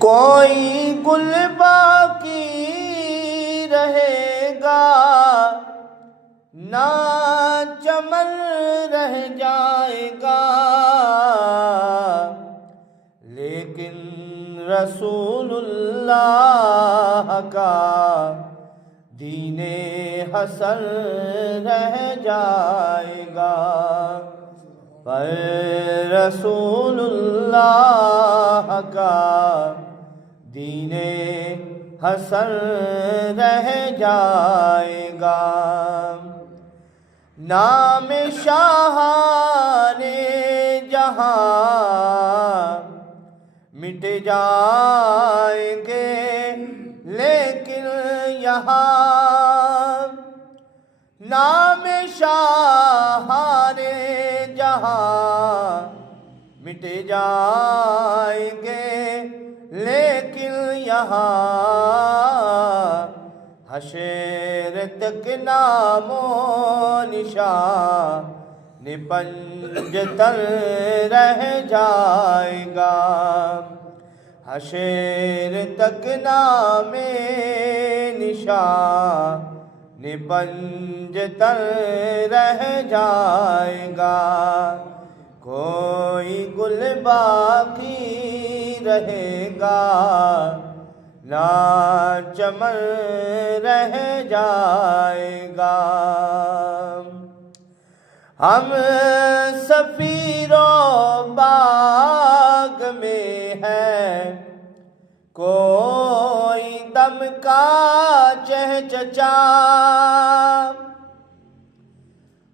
کوئی گل باقی رہے گا نہ چمن رہ جائے گا، لیکن رسول اللہ کا دین حسن رہ جائے گا، پر رسول اللہ کا دین حسن رہ جائے گا۔ نام شاہان جہاں مٹ جائیں گے، لیکن یہاں نام شاہان جہاں مٹ جائیں گے، لیکن یہاں حشر تک نام و نشان پنجتن رہ جائے گا، حشر تک نام نشان پنجتن رہ جائے گا۔ کوئی گل باقی رہے گا نہ چمن رہ جائے گا۔ ہم سفیر و باغ میں ہیں، کوئی دم کا چہچہا،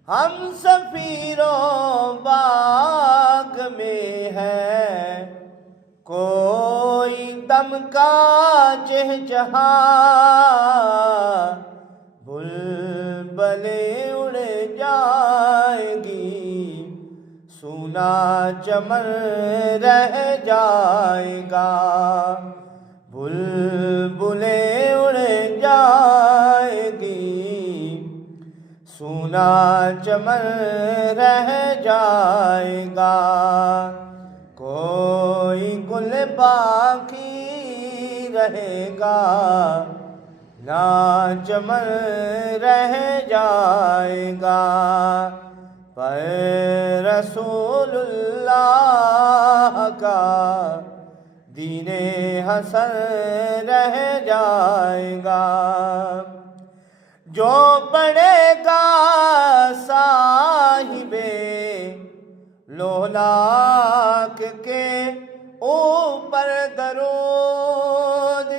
ہم سفیر و باغ میں ہیں، کوئی دم کا چہچہا، بلبلیں اڑ جائیں گی، سونا چمن رہ جائے گا، بلبلیں اڑ جائیں گی، سونا چمن رہ جائے گا۔ کوئی گل باقی رہے گا نہ چمن رہ جائے گا، پر رسول اللہ کا دین حسن رہ جائے گا۔ جو پڑھے گا صاحب لولاک کے اوپر درود،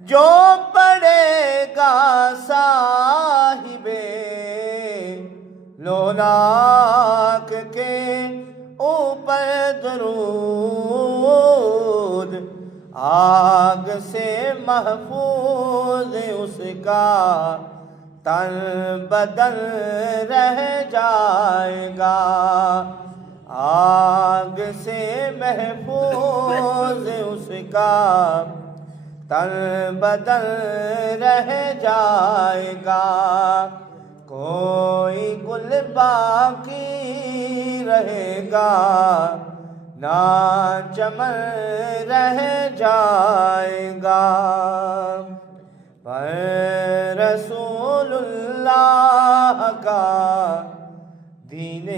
جو پڑھے گا صاحب لولاک کے اوپر درود، آگ سے محفوظ اس کا تن بدن رہ جائے گا، آگ سے محفوظ اس کا تن بدن رہ جائے گا۔ کوئی گل باقی رہے گا نہ چمن رہ جائے گا، پر رسول اللہ کا دین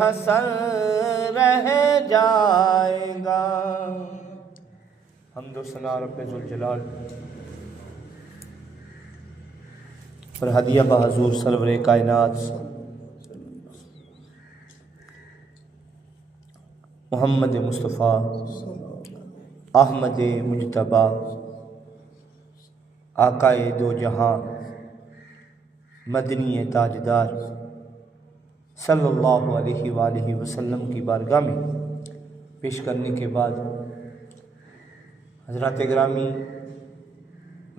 حسن رہ جائے گا۔ حمد و ثنا رب ذوالجلال پر ہدیہ بحضور سرور کائنات محمد مصطفیٰ احمد مجتبیٰ آقائے دو جہاں مدنی تاجدار صلی اللہ علیہ وآلہ وسلم کی بارگاہ میں پیش کرنے کے بعد، حضرات گرامی،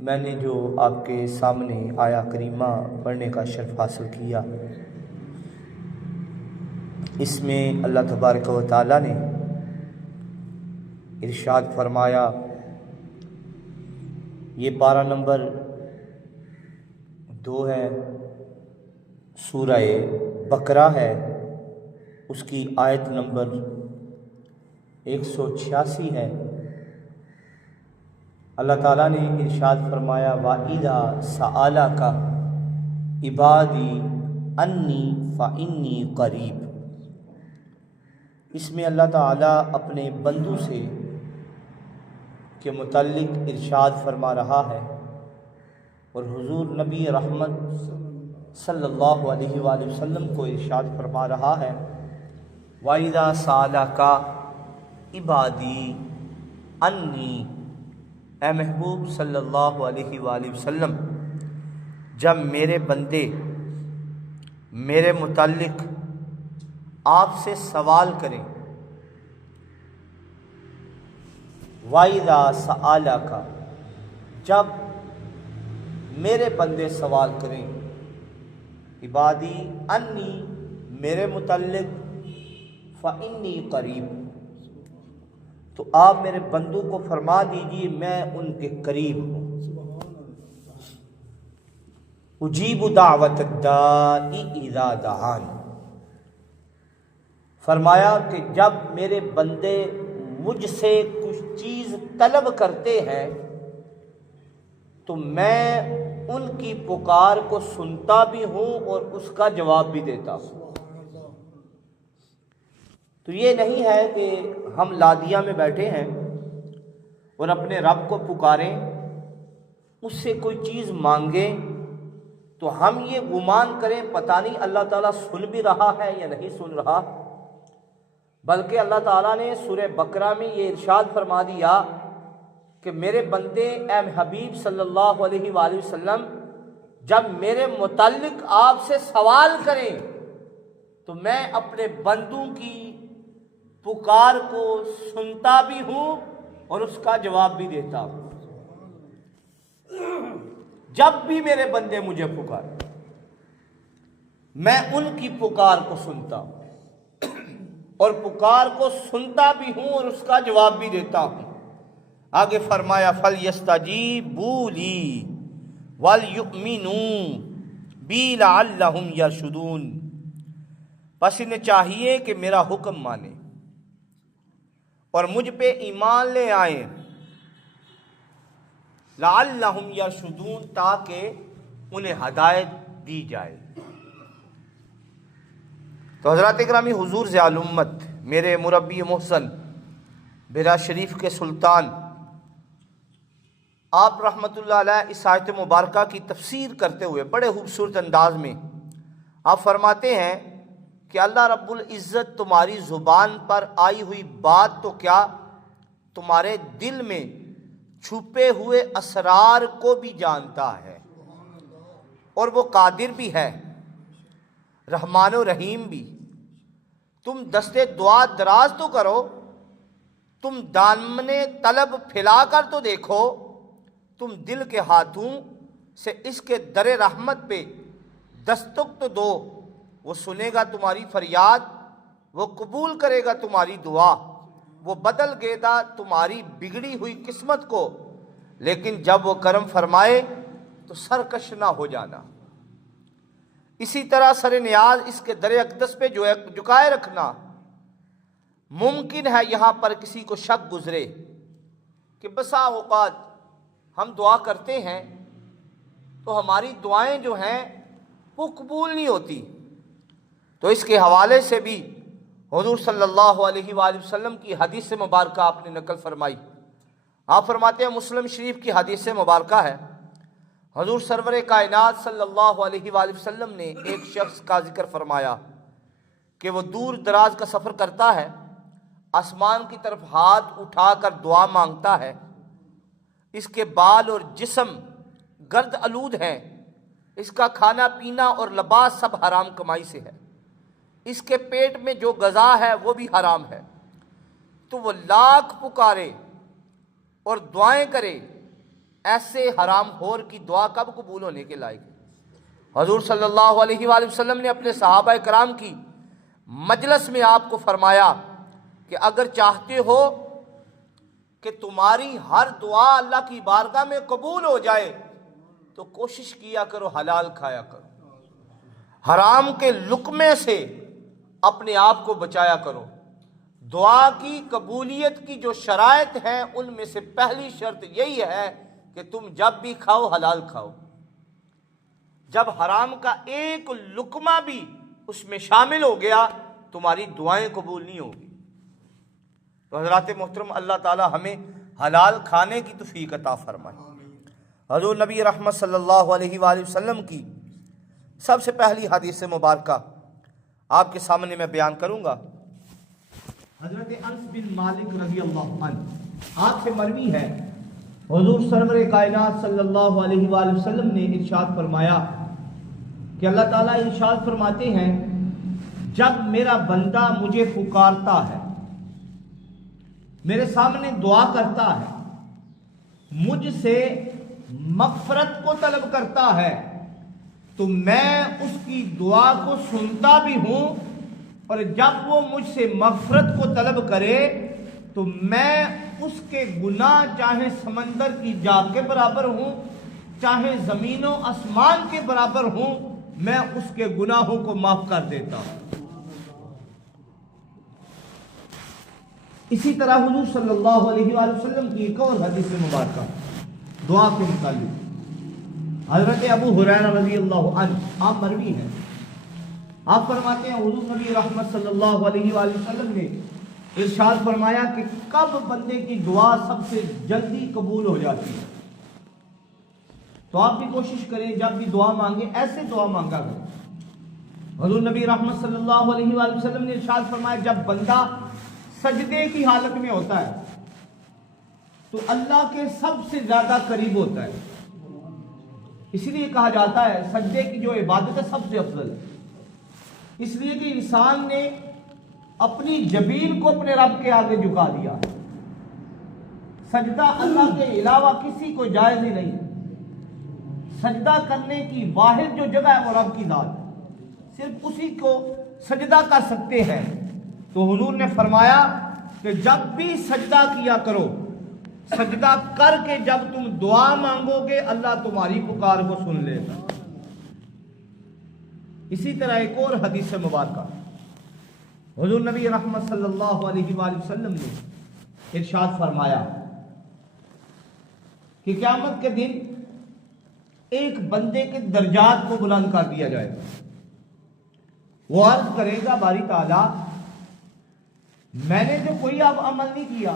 میں نے جو آپ کے سامنے آیا کریمہ پڑھنے کا شرف حاصل کیا، اس میں اللہ تبارک و تعالیٰ نے ارشاد فرمایا، یہ پارہ نمبر 2 ہے، سورہ بقرہ ہے، اس کی آیت نمبر 186 ہے، اللہ تعالیٰ نے ارشاد فرمایا وَإِذَا سَأَلَكَ عِبَادِي أَنِّي فَإِنِّي قَرِيب۔ اس میں اللہ تعالیٰ اپنے بندوں سے کے متعلق ارشاد فرما رہا ہے، اور حضور نبی رحمت صلی اللہ علیہ وآلہ وسلم کو ارشاد فرما رہا ہے وَإِذَا سَأَلَكَ عِبَادِي أَنِّي، اے محبوب صلی اللہ علیہ وآلہ وسلم، جب میرے بندے میرے متعلق آپ سے سوال کریں، وَإِذَا سَأَلَكَ، جب میرے بندے سوال کریں، عبادی انی، میرے متعلق، فَإِنِّي قریب، تو آپ میرے بندوں کو فرما دیجئے میں ان کے قریب ہوں۔ اجیب دعوت الداعی اذا دعان، فرمایا کہ جب میرے بندے مجھ سے کچھ چیز طلب کرتے ہیں تو میں ان کی پکار کو سنتا بھی ہوں اور اس کا جواب بھی دیتا ہوں۔ تو یہ نہیں ہے کہ ہم لادیا میں بیٹھے ہیں اور اپنے رب کو پکاریں، اس سے کوئی چیز مانگیں تو ہم یہ گمان کریں پتہ نہیں اللہ تعالیٰ سن بھی رہا ہے یا نہیں سن رہا، بلکہ اللہ تعالیٰ نے سورہ بقرہ میں یہ ارشاد فرما دیا کہ میرے بندے اے حبیب صلی اللہ علیہ وآلہ وسلم جب میرے متعلق آپ سے سوال کریں تو میں اپنے بندوں کی پکار کو سنتا بھی ہوں اور اس کا جواب بھی دیتا ہوں۔ جب بھی میرے بندے مجھے پکاریں میں ان کی پکار کو سنتا ہوں اور پکار کو سنتا بھی ہوں اور اس کا جواب بھی دیتا ہوں۔ آگے فرمایا فَلْيَسْتَجِيبُوا لِي وَلْيُؤْمِنُوا بِي لَعَلَّهُمْ يَرْشُدُونَ، پس انہیں چاہیے کہ میرا حکم مانیں اور مجھ پہ ایمان لے آئیں، لَعَلَّهُمْ يَرْشُدُونَ، تاکہ انہیں ہدایت دی جائے۔ تو حضرات اکرامی، حضور ضیاء الامت میرے مربی محسن بیرا شریف کے سلطان، آپ رحمۃ اللہ علیہ اس آیت مبارکہ کی تفسیر کرتے ہوئے بڑے خوبصورت انداز میں آپ فرماتے ہیں کہ اللہ رب العزت تمہاری زبان پر آئی ہوئی بات تو کیا، تمہارے دل میں چھپے ہوئے اسرار کو بھی جانتا ہے، اور وہ قادر بھی ہے، رحمان و رحیم بھی۔ تم دستے دعا دراز تو کرو، تم دامن طلب پھیلا کر تو دیکھو، تم دل کے ہاتھوں سے اس کے در رحمت پہ دستک تو دو، وہ سنے گا تمہاری فریاد، وہ قبول کرے گا تمہاری دعا، وہ بدل دے گا تمہاری بگڑی ہوئی قسمت کو، لیکن جب وہ کرم فرمائے تو سرکش نہ ہو جانا۔ اسی طرح سر نیاز اس کے در اقدس پہ جو جھکائے رکھنا۔ ممکن ہے یہاں پر کسی کو شک گزرے کہ بسا اوقات ہم دعا کرتے ہیں تو ہماری دعائیں جو ہیں وہ قبول نہیں ہوتی، تو اس کے حوالے سے بھی حضور صلی اللہ علیہ وآلہ وسلم کی حدیث مبارکہ آپ نے نقل فرمائی۔ آپ فرماتے ہیں، مسلم شریف کی حدیث مبارکہ ہے، حضور سرور کائنات صلی اللہ علیہ وآلہ وسلم نے ایک شخص کا ذکر فرمایا کہ وہ دور دراز کا سفر کرتا ہے، آسمان کی طرف ہاتھ اٹھا کر دعا مانگتا ہے، اس کے بال اور جسم گرد آلود ہیں، اس کا کھانا پینا اور لباس سب حرام کمائی سے ہے، اس کے پیٹ میں جو غذا ہے وہ بھی حرام ہے، تو وہ لاکھ پکارے اور دعائیں کرے، ایسے حرام خور کی دعا کب قبول ہونے کے لائق؟ حضور صلی اللہ علیہ وآلہ وسلم نے اپنے صحابہ کرام کی مجلس میں آپ کو فرمایا کہ اگر چاہتے ہو کہ تمہاری ہر دعا اللہ کی بارگاہ میں قبول ہو جائے تو کوشش کیا کرو حلال کھایا کرو، حرام کے لقمے سے اپنے آپ کو بچایا کرو، دعا کی قبولیت کی جو شرائط ہیں ان میں سے پہلی شرط یہی ہے کہ تم جب بھی کھاؤ حلال کھاؤ. جب حرام کا ایک لقمہ بھی اس میں شامل ہو گیا تمہاری دعائیں قبول نہیں ہوگی. تو حضرات محترم اللہ تعالی ہمیں حلال کھانے کی توفیق عطا فرمائے. حضور نبی رحمت صلی اللہ علیہ وآلہ وسلم کی سب سے پہلی حدیث مبارکہ آپ کے سامنے میں بیان کروں گا. حضرت انس بن مالک رضی اللہ عنہ آپ سے مروی ہے حضور سرور کائنات صلی اللہ علیہ وآلہ وسلم نے ارشاد فرمایا کہ اللہ تعالیٰ ارشاد فرماتے ہیں جب میرا بندہ مجھے پکارتا ہے، میرے سامنے دعا کرتا ہے، مجھ سے مغفرت کو طلب کرتا ہے تو میں اس کی دعا کو سنتا بھی ہوں، اور جب وہ مجھ سے مغفرت کو طلب کرے تو میں اس کے گناہ چاہے سمندر کی جاگ کے برابر ہوں چاہے زمین و آسمان کے برابر ہوں، میں اس کے گناہوں کو معاف کر دیتا ہوں. اسی طرح حضور صلی اللہ علیہ وآلہ وسلم کی ایک اور حدیث مبارکہ دعا کے متعلق حضرت ابو ہریرہ رضی اللہ عنہ آپ مروی ہیں، آپ فرماتے ہیں حضور نبی رحمت صلی اللہ علیہ وآلہ وسلم نے ارشاد فرمایا کہ کب بندے کی دعا سب سے جلدی قبول ہو جاتی ہے. تو آپ بھی کوشش کریں جب بھی دعا مانگیں ایسے دعا مانگا کریں. حضور نبی رحمت صلی اللہ علیہ وآلہ وسلم نے ارشاد فرمایا جب بندہ سجدے کی حالت میں ہوتا ہے تو اللہ کے سب سے زیادہ قریب ہوتا ہے. اس لیے کہا جاتا ہے سجدے کی جو عبادت ہے سب سے افضل ہے، اس لیے کہ انسان نے اپنی جبین کو اپنے رب کے آگے جھکا دیا. سجدہ اللہ کے علاوہ کسی کو جائز ہی نہیں ہے. سجدہ کرنے کی واحد جو جگہ ہے وہ رب کی ذات ہے، صرف اسی کو سجدہ کر سکتے ہیں. تو حضور نے فرمایا کہ جب بھی سجدہ کیا کرو، سجدہ کر کے جب تم دعا مانگو گے اللہ تمہاری پکار کو سن لے گا. اسی طرح ایک اور حدیث مبارکہ حضور نبی رحمت صلی اللہ علیہ وآلہ وسلم نے ارشاد فرمایا کہ قیامت کے دن ایک بندے کے درجات کو بلند کر دیا جائے گا. وہ عرض کرے گا باری تعالیٰ میں نے جو کوئی اب عمل نہیں کیا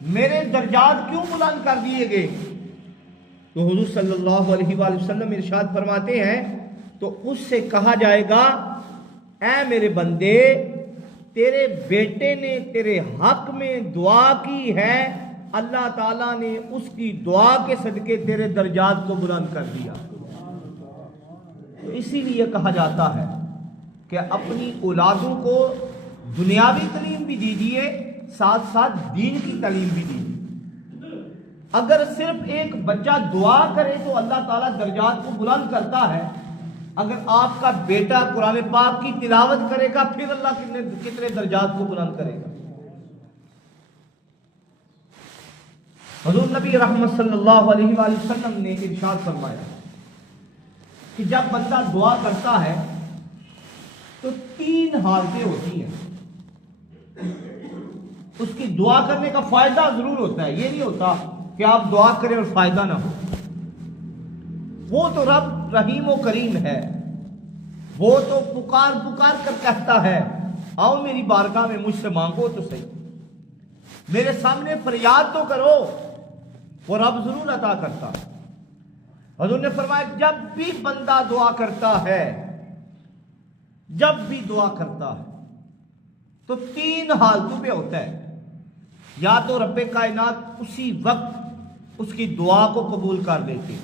میرے درجات کیوں بلند کر دیے گئے؟ تو حضور صلی اللہ علیہ وآلہ وسلم ارشاد فرماتے ہیں تو اس سے کہا جائے گا اے میرے بندے تیرے بیٹے نے تیرے حق میں دعا کی ہے، اللہ تعالیٰ نے اس کی دعا کے صدقے تیرے درجات کو بلند کر دیا. اسی لیے کہا جاتا ہے کہ اپنی اولادوں کو دنیاوی تعلیم بھی دیجیے ساتھ ساتھ دین کی تعلیم بھی دیجیے. اگر صرف ایک بچہ دعا کرے تو اللہ تعالیٰ درجات کو بلند کرتا ہے، اگر آپ کا بیٹا قرآن پاک کی تلاوت کرے گا پھر اللہ کتنے درجات کو بلند کرے گا. حضور نبی رحمت صلی اللہ علیہ وآلہ وسلم نے ارشاد فرمایا کہ جب بندہ دعا کرتا ہے تو 3 حالتیں ہوتی ہیں. اس کی دعا کرنے کا فائدہ ضرور ہوتا ہے، یہ نہیں ہوتا کہ آپ دعا کریں اور فائدہ نہ ہو. وہ تو رب رحیم و کریم ہے، وہ تو پکار پکار کر کہتا ہے آؤ میری بارگاہ میں مجھ سے مانگو تو صحیح، میرے سامنے فریاد تو کرو، وہ رب ضرور عطا کرتا. حضور نے فرمایا جب بھی بندہ دعا کرتا ہے، جب بھی دعا کرتا ہے تو 3 حالتوں پہ ہوتا ہے. یا تو رب کائنات اسی وقت اس کی دعا کو قبول کر لیتے،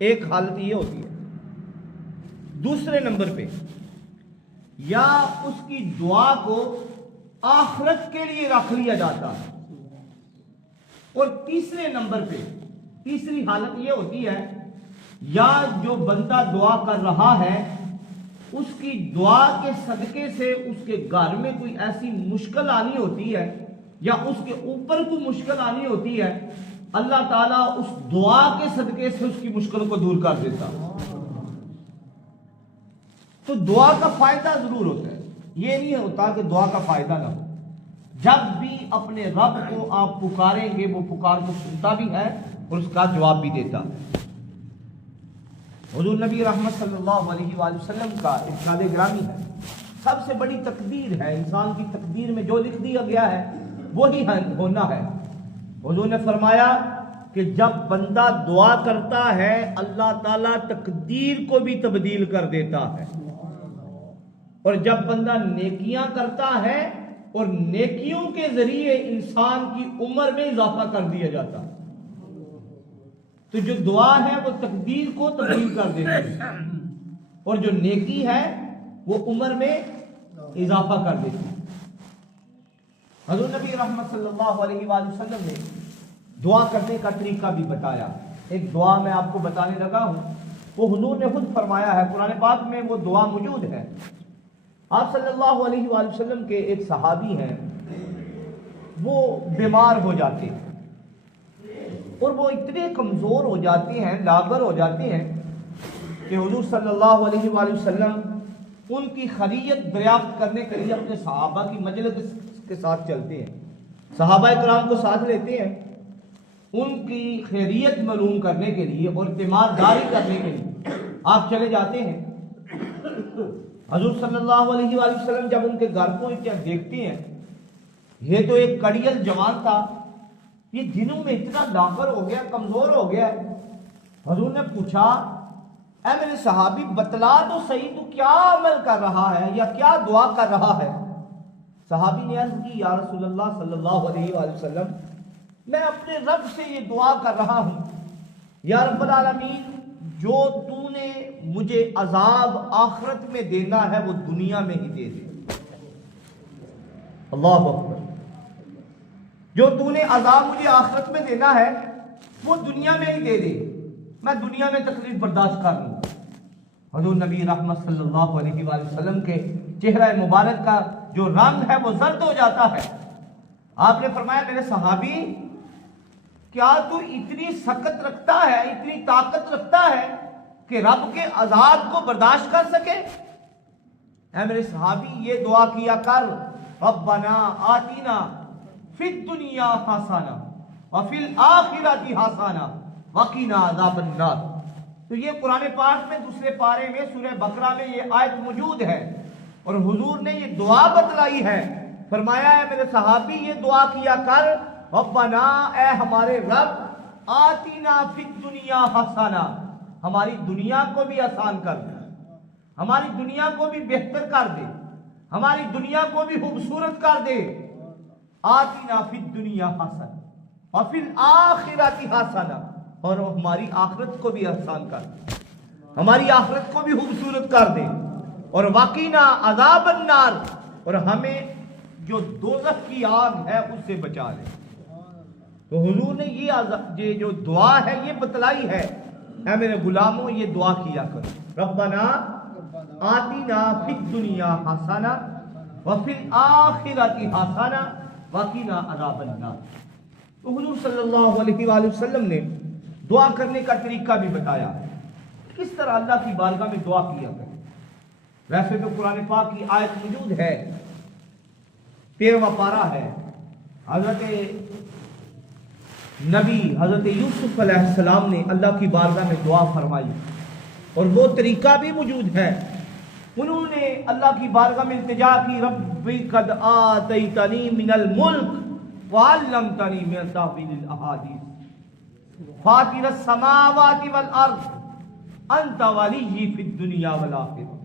ایک حالت یہ ہوتی ہے. دوسرے نمبر پہ یا اس کی دعا کو آخرت کے لیے رکھ لیا جاتا ہے. اور تیسرے نمبر پہ تیسری حالت یہ ہوتی ہے یا جو بندہ دعا کر رہا ہے اس کی دعا کے صدقے سے اس کے گھر میں کوئی ایسی مشکل آنی ہوتی ہے یا اس کے اوپر کوئی مشکل آنی ہوتی ہے، اللہ تعالیٰ اس دعا کے صدقے سے اس کی مشکل کو دور کر دیتا. تو دعا کا فائدہ ضرور ہوتا ہے. یہ نہیں ہوتا کہ دعا کا فائدہ نہ ہو. جب بھی اپنے رب کو آپ پکاریں گے وہ پکار کو سنتا بھی ہے اور اس کا جواب بھی دیتا ہے. حضور نبی رحمت صلی اللہ علیہ وآلہ وسلم کا ارشاد گرامی ہے، سب سے بڑی تقدیر ہے، انسان کی تقدیر میں جو لکھ دیا گیا ہے وہی ہونا ہے. حضور نے فرمایا کہ جب بندہ دعا کرتا ہے اللہ تعالیٰ تقدیر کو بھی تبدیل کر دیتا ہے، اور جب بندہ نیکیاں کرتا ہے اور نیکیوں کے ذریعے انسان کی عمر میں اضافہ کر دیا جاتا ہے. تو جو دعا ہے وہ تقدیر کو تبدیل کر دیتی ہے، اور جو نیکی ہے وہ عمر میں اضافہ کر دیتی ہے. حضور نبی رحمت صلی اللہ علیہ وآلہ وسلم نے دعا کرنے کا طریقہ بھی بتایا. ایک دعا میں آپ کو بتانے لگا ہوں، وہ حضور نے خود فرمایا ہے، قرآن پاک میں وہ دعا موجود ہے. آپ صلی اللہ علیہ وآلہ وسلم کے ایک صحابی ہیں، وہ بیمار ہو جاتے ہیں اور وہ اتنے کمزور ہو جاتے ہیں، لاغر ہو جاتے ہیں کہ حضور صلی اللہ علیہ وآلہ وسلم ان کی خیریت دریافت کرنے کے لیے اپنے صحابہ کی مجلس کے ساتھ چلتے ہیں، صحابہ کرام کو ساتھ لیتے ہیں، ان کی خیریت معلوم کرنے کے لیے اور تیمارداری کرنے کے لیے آپ چلے جاتے ہیں. حضور صلی اللہ علیہ وآلہ وسلم جب ان کے گھر کو دیکھتے ہیں، یہ تو ایک کڑیل جوان تھا، یہ دنوں میں اتنا لاغر ہو گیا، کمزور ہو گیا. حضور نے پوچھا، اے میرے صحابی بتلا تو صحیح تو کیا عمل کر رہا ہے یا کیا دعا کر رہا ہے؟ صحابی نے عرض کی، یا رسول اللہ صلی اللہ علیہ وآلہ وسلم میں اپنے رب سے یہ دعا کر رہا ہوں، یا رب العالمین جو تو نے مجھے عذاب آخرت میں دینا ہے وہ دنیا میں ہی دے دے. اللہ اکبر. جو تو نے عذاب مجھے آخرت میں دینا ہے وہ دنیا میں ہی دے دے، میں دنیا میں تکلیف برداشت کر لوں. حضور نبی رحمت صلی اللہ علیہ وآلہ وسلم کے چہرہ مبارک کا جو رنگ ہے وہ زرد ہو جاتا ہے. آپ نے فرمایا، میرے صحابی کیا تو اتنی سخت رکھتا ہے، اتنی طاقت رکھتا ہے کہ رب کے عذاب کو برداشت کر سکے؟ اے میرے صحابی یہ دعا کیا کر، ربنا آتینا فی الدنیا حسنہ وفی الآخرۃ حسنہ وقنا عذاب النار. تو یہ قرآن پاک میں دوسرے پارے میں سورہ بقرہ میں یہ آیت موجود ہے اور حضور نے یہ دعا بتلائی ہے. فرمایا ہے میرے صحابی یہ دعا کیا کر، ربنا اے ہمارے رب، آتینا فی الدنیا حسنہ ہماری دنیا کو بھی آسان کر دے، ہماری دنیا کو بھی بہتر کر دے، ہماری دنیا کو بھی خوبصورت کر دے. آتینا فی الدنیا حسنہ وفی الآخرۃ حسنہ اور ہماری آخرت کو بھی آسان کر دے، ہماری آخرت کو بھی خوبصورت کر دے، اور وقنا عذاب النار اور ہمیں جو دوزخ کی آگ ہے اس سے بچا لے. تو حضور نے یہ جو دعا ہے یہ بتلائی ہے، اے میرے غلاموں یہ دعا کیا کرو، ربنا آتینا فی الدنیا حسنہ وفی الآخرۃ حسنہ وقنا عذاب النار. تو حضور صلی اللہ علیہ وآلہ وسلم نے دعا کرنے کا طریقہ بھی بتایا، کس طرح اللہ کی بارگاہ میں دعا کیا کرے. ویسے تو قرآن پاک کی آیت موجود ہے، 13واں پارہ ہے، حضرت نبی حضرت یوسف علیہ السلام نے اللہ کی بارگاہ میں دعا فرمائی اور وہ طریقہ بھی موجود ہے. انہوں نے اللہ کی بارگاہ میں التجا کی، ربی قد آتیتنی من الملک وعلمتنی من تأویل الاحادیث فاطر السماوات والارض انت ولی فی الدنیا والآخرہ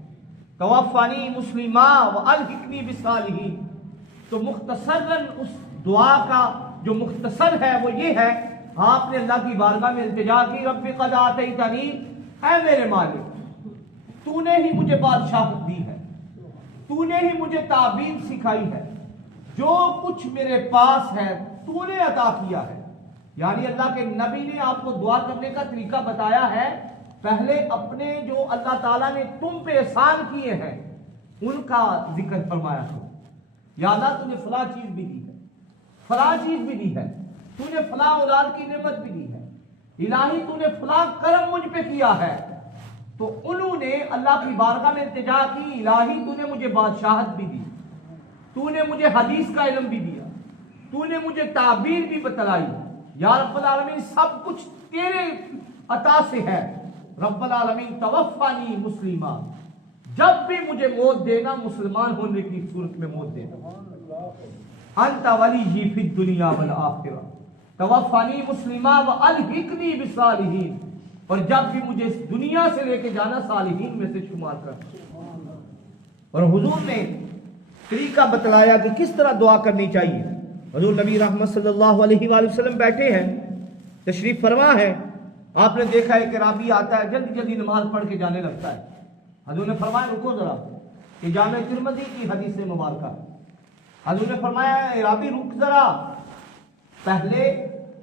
توفنی مسلما والحقنی بالصالحین. تو مختصراً اس دعا کا جو مختصر ہے وہ یہ ہے، آپ نے اللہ کی بارگاہ میں التجا کی، رب قد آتیتنی، اے میرے مالک تو نے ہی مجھے بادشاہت دی ہے، تو نے ہی مجھے تعبیر سکھائی ہے، جو کچھ میرے پاس ہے تو نے عطا کیا ہے. یعنی اللہ کے نبی نے آپ کو دعا کرنے کا طریقہ بتایا ہے. پہلے اپنے جو اللہ تعالیٰ نے تم پہ احسان کیے ہیں ان کا ذکر فرمایا کرو. یا اللہ تو نے فلاں چیز بھی دی ہے، فلاں چیز بھی دی ہے، تو نے فلاں اولاد کی نعمت بھی دی ہے، الہی تو نے فلاں کرم مجھ پہ کیا ہے. تو انہوں نے اللہ کی بارگاہ میں التجا کی، الہی تو نے مجھے بادشاہت بھی دی، تو نے مجھے حدیث کا علم بھی دیا، تو نے مجھے تعبیر بھی بتلائی، یا رب العالمین سب کچھ تیرے عطا سے ہے، رب العالمین توفانی مسلمہ، جب بھی مجھے موت دینا مسلمان ہونے کی صورت میں موت دینا، انت ولی فی الدنیا والآخرہ توفانی مسلمہ والحقنی بالصالحین، اور جب بھی مجھے اس دنیا سے لے کے جانا صالحین میں سے شمار کر۔ اور حضور نے طریقہ بتلایا کہ کس طرح دعا کرنی چاہیے۔ حضور نبی رحمت صلی اللہ علیہ وآلہ وسلم بیٹھے ہیں، تشریف فرما ہے، آپ نے دیکھا ہے کہ رابی آتا ہے، جلدی جلدی نماز پڑھ کے جانے لگتا ہے۔ حضور نے فرمایا رکو ذرا، کہ جامع ترمذی کی حدیث مبارکہ، حضور نے فرمایا اے رابی رک ذرا، پہلے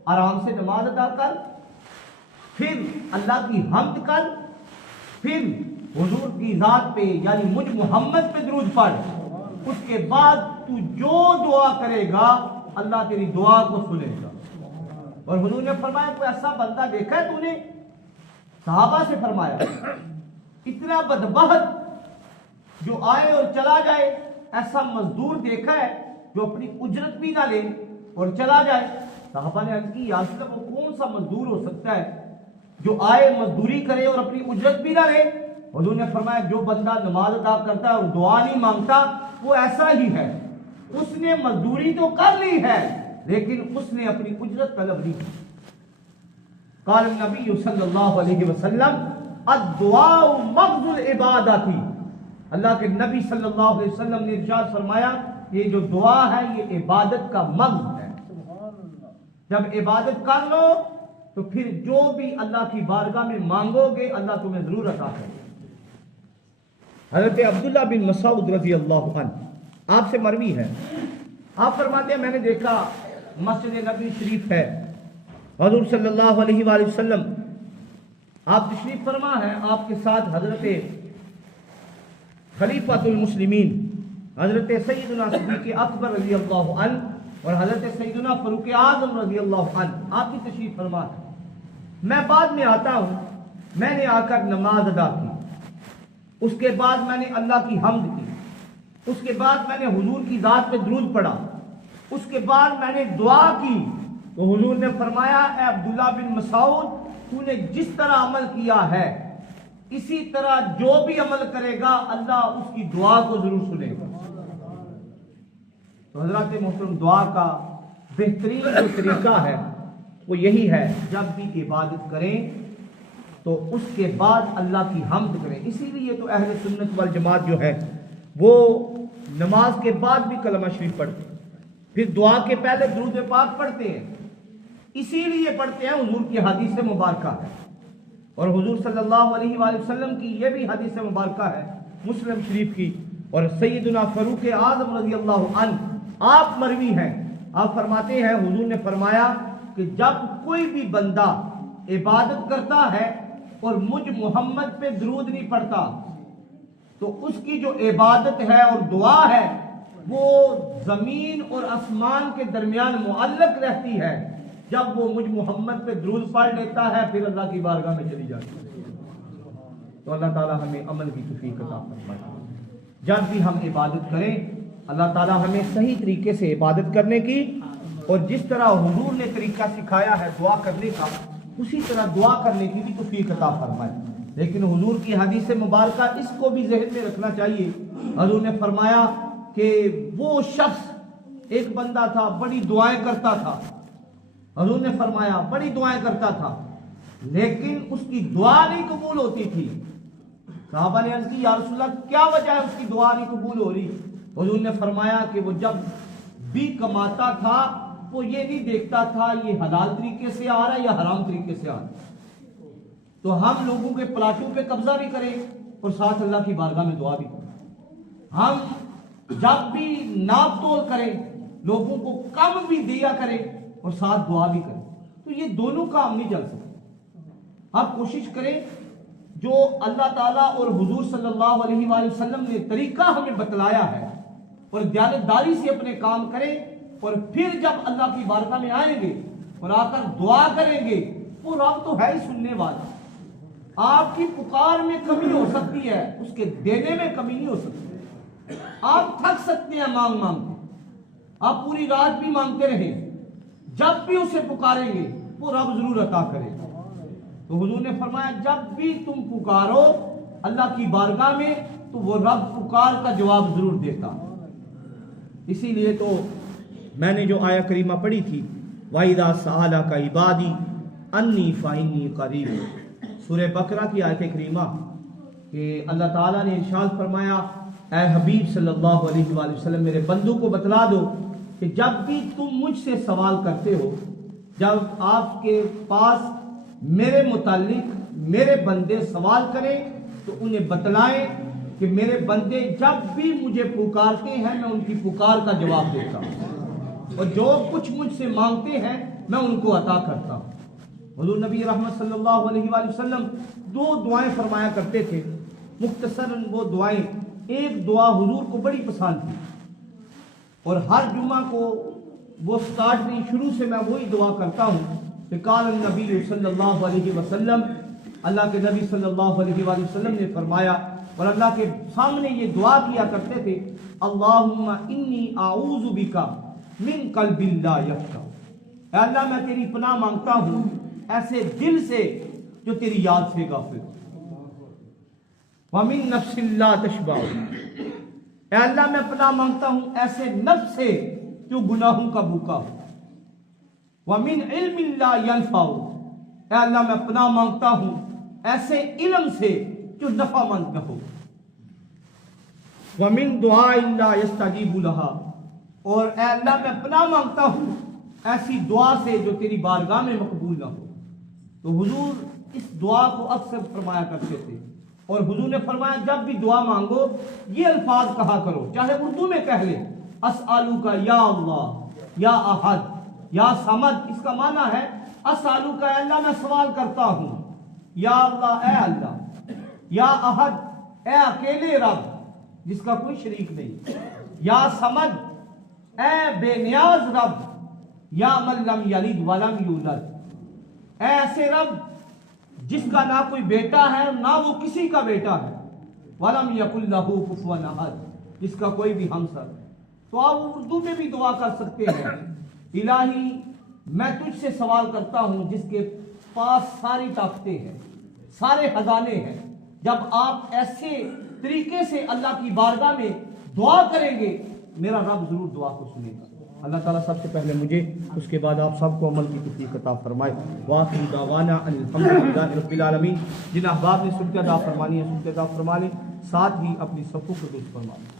آرام سے نماز ادا کر، پھر اللہ کی حمد کر، پھر حضور کی ذات پہ یعنی مجھ محمد پہ درود پڑھ، اس کے بعد تو جو دعا کرے گا اللہ تیری دعا کو سنے گا۔ اور حضور نے فرمایا کوئی ایسا بندہ دیکھا ہے تو نے؟ صحابہ سے فرمایا اتنا بدبخت جو آئے اور چلا جائے، ایسا مزدور دیکھا ہے جو اپنی اجرت بھی نہ لے اور چلا جائے؟ صحابہ نے عرض کی یا رسول اللہ وہ کون سا مزدور ہو سکتا ہے جو آئے مزدوری کرے اور اپنی اجرت بھی نہ لے؟ حضور نے فرمایا جو بندہ نماز ادا کرتا ہے اور دعا نہیں مانگتا وہ ایسا ہی ہے، اس نے مزدوری تو کر لی ہے لیکن اس نے اپنی اجرت طلب نہیں کی۔ قال النبی صلی اللہ علیہ وسلم الدعاء مغز العبادت، اللہ کے نبی صلی اللہ علیہ وسلم نے ارشاد فرمایا یہ جو دعا ہے یہ عبادت کا مغز ہے۔ جب عبادت کر لو تو پھر جو بھی اللہ کی بارگاہ میں مانگو گے اللہ تمہیں ضرور عطا کرے گا۔ حضرت عبداللہ بن مسعود رضی اللہ عنہ آپ سے مروی ہے، آپ فرماتے ہیں میں نے دیکھا مسجد نبوی شریف ہے، حضور صلی اللہ علیہ وآلہ وسلم آپ تشریف فرما ہے، آپ کے ساتھ حضرت خلیفۃ المسلمین حضرت سیدنا صدیق اکبر رضی اللہ عنہ اور حضرت سیدنا فاروق اعظم رضی اللہ عنہ آپ کی تشریف فرما ہے۔ میں بعد میں آتا ہوں، میں نے آ کر نماز ادا کی، اس کے بعد میں نے اللہ کی حمد کی، اس کے بعد میں نے حضور کی ذات پہ درود پڑھا، اس کے بعد میں نے دعا کی، تو حضور نے فرمایا اے عبداللہ بن مسعود تو نے جس طرح عمل کیا ہے اسی طرح جو بھی عمل کرے گا اللہ اس کی دعا کو ضرور سنے گا۔ تو حضرات محترم دعا کا بہترین جو طریقہ ہے وہ یہی ہے جب بھی عبادت کریں تو اس کے بعد اللہ کی حمد کریں۔ اسی لیے تو اہل سنت والجماعت جو ہے وہ نماز کے بعد بھی کلمہ شریف پڑھتے ہیں، پھر دعا کے پہلے درود پاک پڑھتے ہیں، اسی لیے پڑھتے ہیں حضور کی حدیث مبارکہ ہے، اور حضور صلی اللہ علیہ وآلہ وسلم کی یہ بھی حدیث مبارکہ ہے مسلم شریف کی، اور سیدنا فاروق اعظم رضی اللہ عنہ آپ مروی ہیں، آپ فرماتے ہیں حضور نے فرمایا کہ جب کوئی بھی بندہ عبادت کرتا ہے اور مجھ محمد پہ درود نہیں پڑھتا تو اس کی جو عبادت ہے اور دعا ہے وہ زمین اور آسمان کے درمیان معلق رہتی ہے، جب وہ مجھ محمد پہ درود پڑھ لیتا ہے پھر اللہ کی بارگاہ میں چلی جاتی ہے۔ تو اللہ تعالی ہمیں عمل کی توفیق عطا فرمائے۔ جب بھی ہم عبادت کریں اللہ تعالی ہمیں صحیح طریقے سے عبادت کرنے کی اور جس طرح حضور نے طریقہ سکھایا ہے دعا کرنے کا اسی طرح دعا کرنے کی بھی توفیق عطا فرمائے۔ لیکن حضور کی حدیث مبارکہ اس کو بھی ذہن میں رکھنا چاہیے، حضور نے فرمایا کہ وہ شخص ایک بندہ تھا بڑی دعائیں کرتا تھا، حضور نے فرمایا بڑی دعائیں کرتا تھا لیکن اس کی دعا نہیں قبول ہوتی تھی۔ صحابہ نے عرض کی یا رسول اللہ کیا وجہ ہے اس کی دعا نہیں قبول ہو رہی؟ حضور نے فرمایا کہ وہ جب بھی کماتا تھا وہ یہ نہیں دیکھتا تھا یہ حلال طریقے سے آ رہا ہے یا حرام طریقے سے آ رہا ہے۔ تو ہم لوگوں کے پلاٹوں پہ قبضہ بھی کریں اور ساتھ اللہ کی بارگاہ میں دعا بھی کریں، ہم جب بھی ناپ تول کریں لوگوں کو کم بھی دیا کریں اور ساتھ دعا بھی کریں، تو یہ دونوں کام نہیں چل سکتے۔ آپ کوشش کریں جو اللہ تعالیٰ اور حضور صلی اللہ علیہ وآلہ وسلم نے طریقہ ہمیں بتلایا ہے اور دیانتداری سے اپنے کام کریں، اور پھر جب اللہ کی بارگاہ میں آئیں گے اور آ کر دعا کریں گے وہ رب تو ہے ہی سننے والا، آپ کی پکار میں کمی ہو سکتی ہے، اس کے دینے میں کمی نہیں ہو سکتی۔ آپ تھک سکتے ہیں مانگ مانگ کے، آپ پوری رات بھی مانگتے رہیں، جب بھی اسے پکاریں گے وہ رب ضرور عطا کرے گا۔ تو حضور نے فرمایا جب بھی تم پکارو اللہ کی بارگاہ میں تو وہ رب پکار کا جواب ضرور دیتا۔ اسی لیے تو میں نے جو آیہ کریمہ پڑھی تھی وَإِذَا سَأَلَكَ عِبَادِي أَنِّي فَإِنِّي قَرِيبٌ، سورہ بقرہ کی آیت کریمہ کہ اللہ تعالیٰ نے ارشاد فرمایا اے حبیب صلی اللہ علیہ وآلہ وسلم میرے بندوں کو بتلا دو کہ جب بھی تم مجھ سے سوال کرتے ہو، جب آپ کے پاس میرے متعلق میرے بندے سوال کریں تو انہیں بتلائیں کہ میرے بندے جب بھی مجھے پکارتے ہیں میں ان کی پکار کا جواب دیتا ہوں، اور جو کچھ مجھ سے مانگتے ہیں میں ان کو عطا کرتا ہوں۔ حضور نبی رحمت صلی اللہ علیہ وآلہ وسلم 2 دعائیں فرمایا کرتے تھے، مختصراً وہ دعائیں، ایک دعا حضور کو بڑی پسند تھی اور ہر جمعہ کو وہ سٹارٹ نہیں، شروع سے میں وہی دعا کرتا ہوں کہ قال النبی صلی اللہ علیہ وسلم، اللہ کے نبی صلی اللہ علیہ وآلہ وسلم نے فرمایا اور اللہ کے سامنے یہ دعا کیا کرتے تھے اللہم انی اعوذ بک من قلب لا یخشع، اے اللہ میں تیری پناہ مانگتا ہوں ایسے دل سے جو تیری یاد سے غافل ہو، ومن نفس لا تشبع، اے اللہ میں پناہ مانگتا ہوں ایسے نفس سے جو گناہوں کا بھوکا ہو، ومن علم لا ينفع، اے اللہ میں پناہ مانگتا ہوں ایسے علم سے جو نفع مند نہ ہو، ومن دعاء لا يستجیب لها، اور اے اللہ میں پناہ مانگتا ہوں ایسی دعا سے جو تیری بارگاہ میں مقبول نہ ہو۔ تو حضور اس دعا کو اکثر فرمایا کرتے تھے اور حضور نے فرمایا جب بھی دعا مانگو یہ الفاظ کہا کرو، چاہے اردو میں کہہ لیں اسالوک یا اللہ یا احد یا صمد، اس کا معنی ہے اسالوک اے اللہ میں سوال کرتا ہوں، یا اللہ اے اللہ، یا احد اے اکیلے رب جس کا کوئی شریک نہیں، یا صمد اے بے نیاز رب، یا من لم یلد ولم یولد، اے ایسے رب جس کا نہ کوئی بیٹا ہے نہ وہ کسی کا بیٹا ہے، ولم یکن لہ کفوا احد، جس کا کوئی بھی ہمسر۔ تو آپ اردو میں بھی دعا کر سکتے ہیں الہی میں تجھ سے سوال کرتا ہوں جس کے پاس ساری طاقتیں ہیں، سارے خزانے ہیں، جب آپ ایسے طریقے سے اللہ کی بارگاہ میں دعا کریں گے میرا رب ضرور دعا کو سنے گا۔ اللہ تعالیٰ سب سے پہلے مجھے اس کے بعد آپ سب کو عمل کی توفیق عطا فرمائے۔ وآخر دعوانا الحمدللہ رب العالمین۔ جن احباب نے سنت ادا فرمانی ہے سنت ادا فرما لیں، ساتھ ہی اپنی صفوں کو درست فرما لیں۔